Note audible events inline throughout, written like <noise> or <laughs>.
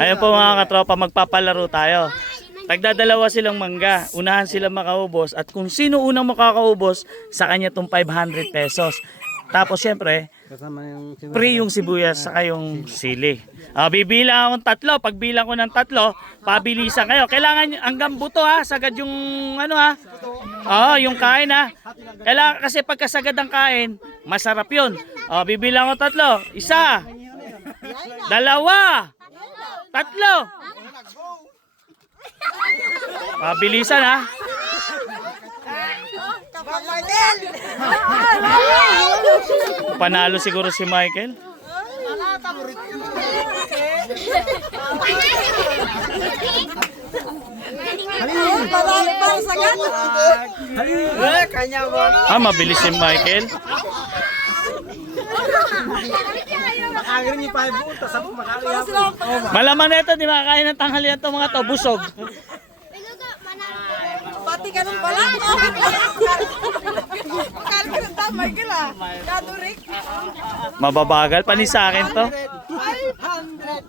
Ayun po mga katropa, magpapalaro tayo. Tagdadalawa silang mangga. Unahan sila makaubos. At kung sino unang makakaubos, sa kanya itong 500 pesos. Tapos syempre, Kasama yung free yung sibuyas saka yung sili. Ah, bibilang akong tatlo. Pag bilang ko ng tatlo, pabilisan kayo. Kailangan hanggang buto ha, sagad yung ano ha. Oo, yung kain ha. Kailangan kasi pagkasagad ang kain, masarap yun. Oh, bibilang ko tatlo. Isa. Dalawa. Tatlo. Pabilisan ha. Panalo siguro si Michael. Eh. Ah, mabilis si Michael. Makagaling ni Pahay Buta. Sabi makagaling ako. Malaman na ito, di makakain ng tanghalian to mga to, busog. Pati ka nung pala. Makal ka ng tamay ka la. Dadurik. Mababagal pa ni sa akin to. Mahina.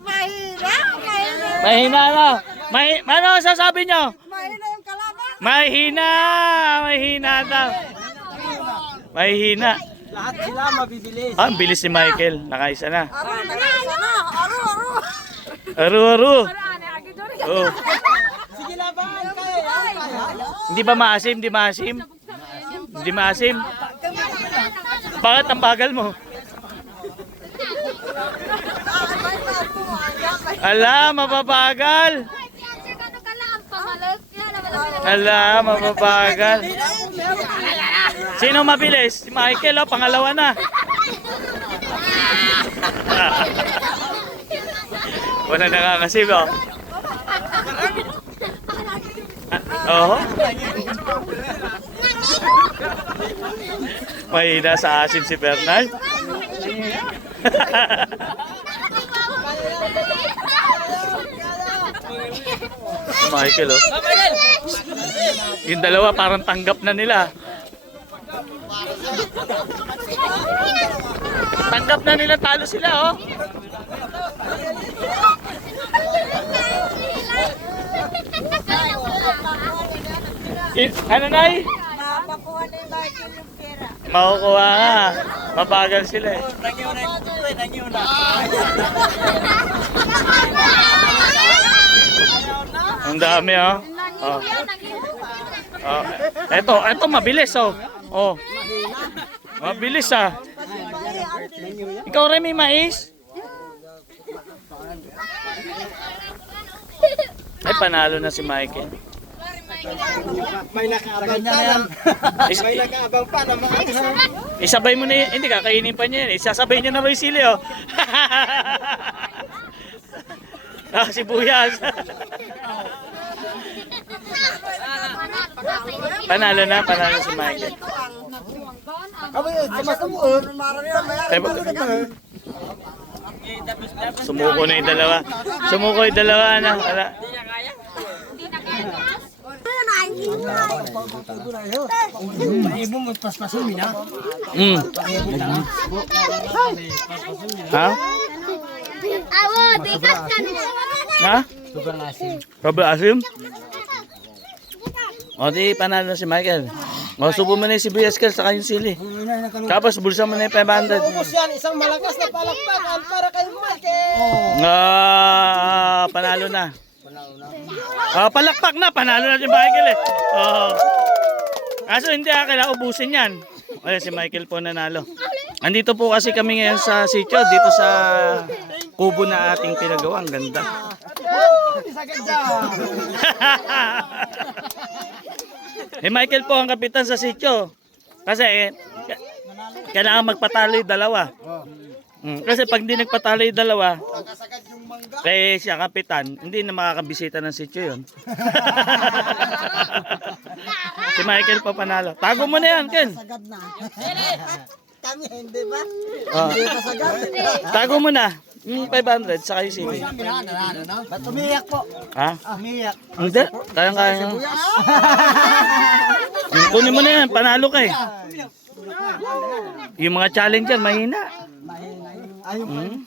Mahina. Mahina na. Mahi ano ang sasabi nyo? Mahina yung kalaban. Mahina! Mahina daw. Mahina. Lahat sila mabibilis. Ah, ang bilis si Michael. Nakaisa na. Aro, nag-isa na. Aro, aro. Aru, aru. Oh. Sige laban, kaya yan, kaya. Hindi ba maasim? Hindi maasim? Hindi maasim? Bakit ang bagal mo? Ala, mababagal. Ala, mababagal. Sino mabilis? Si Michael, oh, pangalawa na. <laughs> Wala nakakasib, oh. Oo. May nasa asin si Bernard. <laughs> Michael, oh. Yung dalawa parang tanggap na nila. Tanggap na nila, talo sila, oh. I- ano na Napakuha na yung Michael yung pera. Makukuha nga. Mabagal sila eh. Ang dami oh. Oh. Oh. Eto, eto mabilis oh. Oh. Mabilis ah. Ikaw rin may mais? Ay, panalo na si Michael. May nakaabang pa yan. May nakaabang pa na mga Isabay mo na yun. Hindi, kakainin pa niya yun. Isasabay niya na may sili, oh. <laughs> ah, sibuyas. panalo na, panalo si Michael. Sumuko na yung dalawa. Sumuko yung dalawa na. Wala. Ibo mo paspasin na. Mm. Ha? Awo, tikas ka na. Ha? Sobrang asin. Sobrang asim? O di, panalo na si Michael. O, subo mo na yung sibuyas ka sa kanyang sili. Tapos, bulsa mo na yung 500. Ubus yan, isang malakas na palakpakan para kay Michael. Nga, panalo na. Ah, palakpak na, panalo na si Michael eh. Oo. Kaso hindi ah, kailangan ubusin yan. Ayun, si Michael po nanalo. Andito po kasi kami ngayon sa sitio, dito sa kubo na ating pinagawa. Ang ganda. <laughs> eh, Michael po ang kapitan sa sitio. Kasi eh, kailangan magpatalo yung dalawa. Mm, kasi pag hindi nagpatalo yung dalawa, kaya siya kapitan, hindi na makakabisita ng sitio yun. <laughs> si Michael pa panalo. Tago mo na yan, Ken. Kami hindi ba? Oh. Hindi pa sagad. Tago mo na. Mm, 500 sa kayo sili. Ba't umiyak po? Ha? Umiyak. Hindi. Kaya kaya nyo. Mm, Kunin mo na yan. Panalo ka eh. Yung mga challenger, mahina. Ayaw Mm.